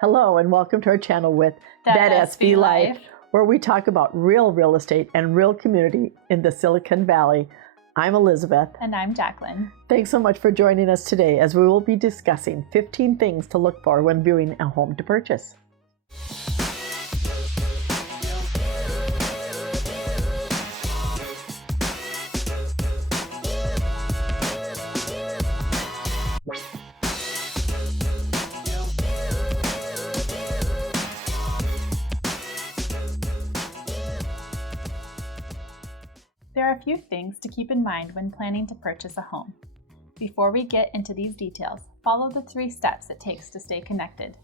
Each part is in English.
Hello and welcome to our channel with That SB Life, where we talk about real estate and real community in the Silicon Valley. I'm Elizabeth. And I'm Jacqueline. Thanks so much for joining us today as we will be discussing 15 things to look for when viewing a home to purchase. There are a few things to keep in mind when planning to purchase a home. Before we get into these details, follow the 3 steps it takes to stay connected.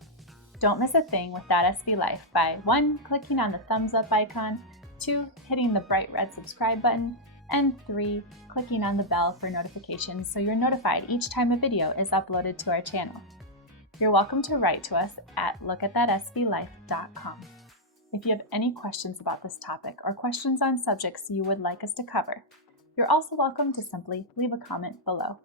Don't miss a thing with That SB Life by 1. Clicking on the thumbs up icon, 2. Hitting the bright red subscribe button, and 3. Clicking on the bell for notifications so you're notified each time a video is uploaded to our channel. You're welcome to write to us at lookatThatSBLife.com. If you have any questions about this topic or questions on subjects you would like us to cover, you're also welcome to simply leave a comment below.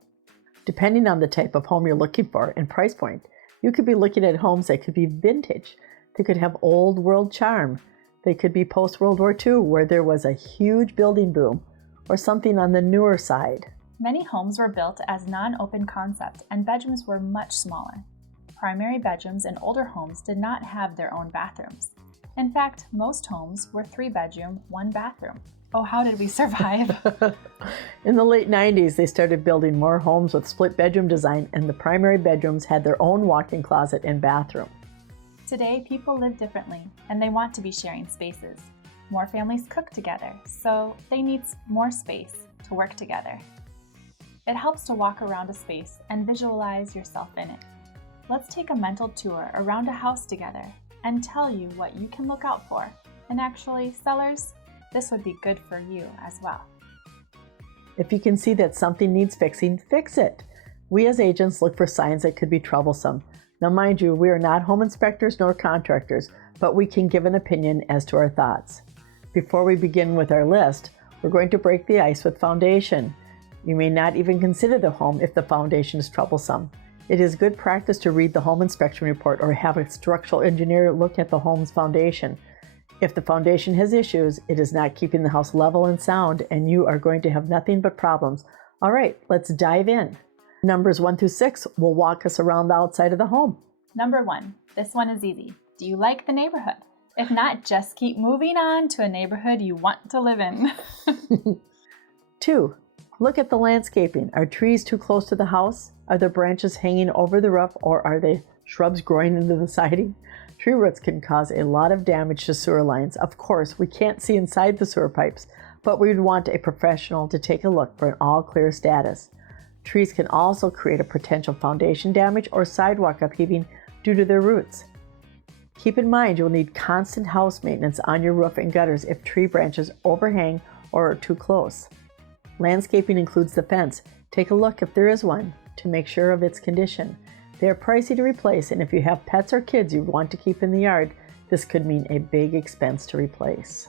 Depending on the type of home you're looking for and price point, you could be looking at homes that could be vintage. They could have old world charm. They could be post-World War II where there was a huge building boom, or something on the newer side. Many homes were built as non-open concept and bedrooms were much smaller. Primary bedrooms in older homes did not have their own bathrooms. In fact, most homes were 3-bedroom, 1-bathroom. Oh, how did we survive? In the late 90s, they started building more homes with split bedroom design, and the primary bedrooms had their own walk-in closet and bathroom. Today, people live differently, and they want to be sharing spaces. More families cook together, so they need more space to work together. It helps to walk around a space and visualize yourself in it. Let's take a mental tour around a house together and tell you what you can look out for. And actually, sellers, this would be good for you as well. If you can see that something needs fixing, fix it. We as agents look for signs that could be troublesome. Now mind you, we are not home inspectors nor contractors, but we can give an opinion as to our thoughts. Before we begin with our list, we're going to break the ice with foundation. You may not even consider the home if the foundation is troublesome. It is good practice to read the home inspection report or have a structural engineer look at the home's foundation. If the foundation has issues, it is not keeping the house level and sound, and you are going to have nothing but problems. All right, let's dive in. Numbers 1 through 6 will walk us around the outside of the home. Number 1, this one is easy. Do you like the neighborhood? If not, just keep moving on to a neighborhood you want to live in. 2, look at the landscaping. Are trees too close to the house? Are there branches hanging over the roof, or are they shrubs growing into the siding? Tree roots can cause a lot of damage to sewer lines. Of course, we can't see inside the sewer pipes, but we would want a professional to take a look for an all clear status. Trees can also create a potential foundation damage or sidewalk upheaving due to their roots. Keep in mind you'll need constant house maintenance on your roof and gutters if tree branches overhang or are too close. Landscaping includes the fence. Take a look if there is one to make sure of its condition. They are pricey to replace, and if you have pets or kids you want to keep in the yard, this could mean a big expense to replace.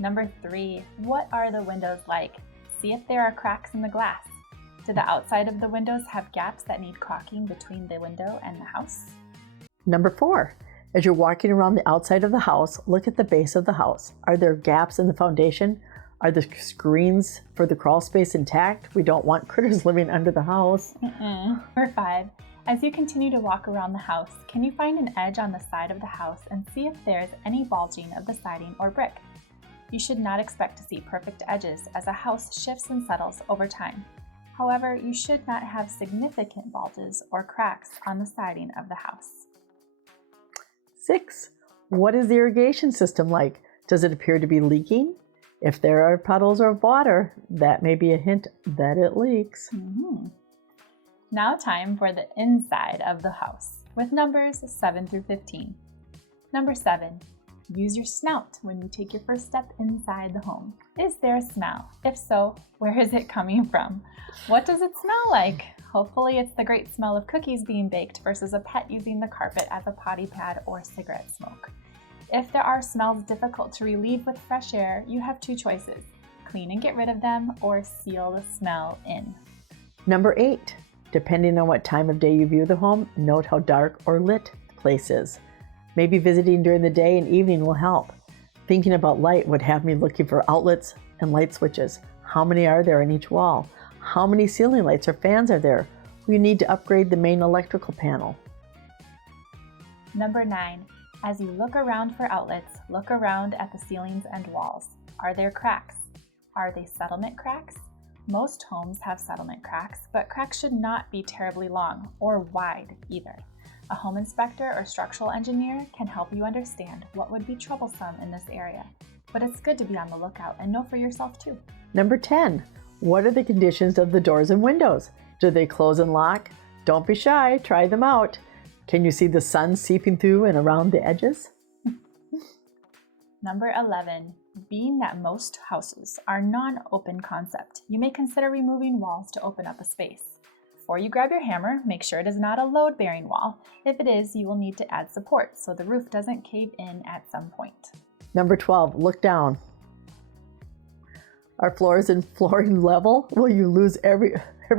Number 3, what are the windows like? See if there are cracks in the glass. Do the outside of the windows have gaps that need caulking between the window and the house? Number 4, as you're walking around the outside of the house, look at the base of the house. Are there gaps in the foundation? Are the screens for the crawl space intact? We don't want critters living under the house. Number 5, as you continue to walk around the house, can you find an edge on the side of the house and see if there's any bulging of the siding or brick? You should not expect to see perfect edges as a house shifts and settles over time. However, you should not have significant bulges or cracks on the siding of the house. 6, what is the irrigation system like? Does it appear to be leaking? If there are puddles of water, that may be a hint that it leaks. Now time for the inside of the house with numbers 7 through 15. Number 7, use your snout when you take your first step inside the home. Is there a smell? If so, where is it coming from? What does it smell like? Hopefully it's the great smell of cookies being baked versus a pet using the carpet as a potty pad or cigarette smoke. If there are smells difficult to relieve with fresh air, you have 2 choices. Clean and get rid of them, or seal the smell in. Number 8, depending on what time of day you view the home, note how dark or lit the place is. Maybe visiting during the day and evening will help. Thinking about light would have me looking for outlets and light switches. How many are there in each wall? How many ceiling lights or fans are there? Will you need to upgrade the main electrical panel? Number 9. As you look around for outlets, look around at the ceilings and walls. Are there cracks? Are they settlement cracks? Most homes have settlement cracks, but cracks should not be terribly long or wide either. A home inspector or structural engineer can help you understand what would be troublesome in this area, but it's good to be on the lookout and know for yourself too. Number 10. What are the conditions of the doors and windows? Do they close and lock? Don't be shy, try them out. Can you see the sun seeping through and around the edges? Number 11. Being that most houses are non-open concept, you may consider removing walls to open up a space. Before you grab your hammer, make sure it is not a load-bearing wall. If it is, you will need to add support so the roof doesn't cave in at some point. Number 12. Look down. Are floors and flooring level? Will you lose every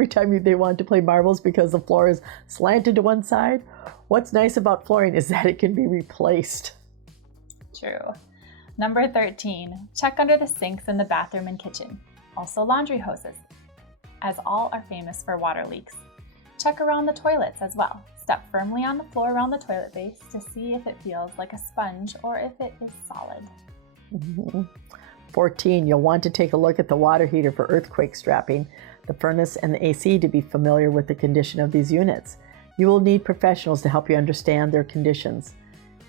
time they want to play marbles because the floor is slanted to one side? What's nice about flooring is that it can be replaced. True. Number 13. Check under the sinks in the bathroom and kitchen. Also laundry hoses, as all are famous for water leaks. Check around the toilets as well. Step firmly on the floor around the toilet base to see if it feels like a sponge or if it is solid. 14. You'll want to take a look at the water heater for earthquake strapping, the furnace, and the AC to be familiar with the condition of these units. You will need professionals to help you understand their conditions.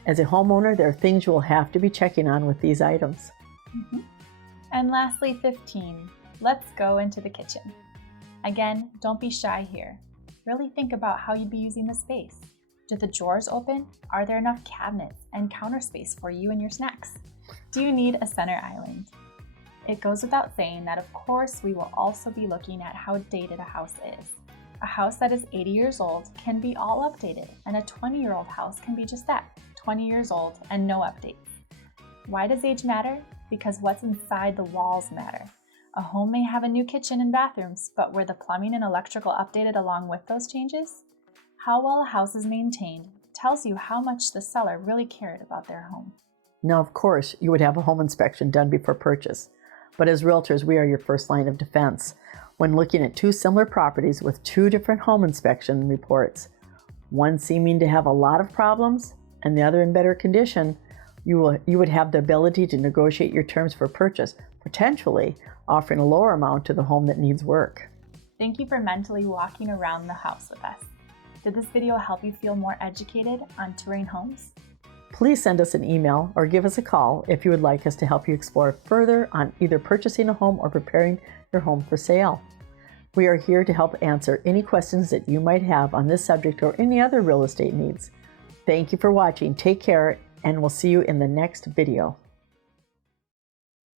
As a homeowner, there are things you will have to be checking on with these items. And lastly, 15. Let's go into the kitchen. Again, don't be shy here. Really think about how you'd be using the space. Do the drawers open? Are there enough cabinets and counter space for you and your snacks? Do you need a center island? It goes without saying that of course we will also be looking at how dated a house is. A house that is 80 years old can be all updated, and a 20-year-old house can be just that, 20 years old and no updates. Why does age matter? Because what's inside the walls matter. A home may have a new kitchen and bathrooms, but were the plumbing and electrical updated along with those changes? How well a house is maintained tells you how much the seller really cared about their home. Now, of course, you would have a home inspection done before purchase, but as realtors, we are your first line of defense. When looking at two similar properties with two different home inspection reports, one seeming to have a lot of problems and the other in better condition, you would have the ability to negotiate your terms for purchase, potentially offering a lower amount to the home that needs work. Thank you for mentally walking around the house with us. Did this video help you feel more educated on touring homes? Please send us an email or give us a call if you would like us to help you explore further on either purchasing a home or preparing your home for sale. We are here to help answer any questions that you might have on this subject or any other real estate needs. Thank you for watching. Take care, and we'll see you in the next video.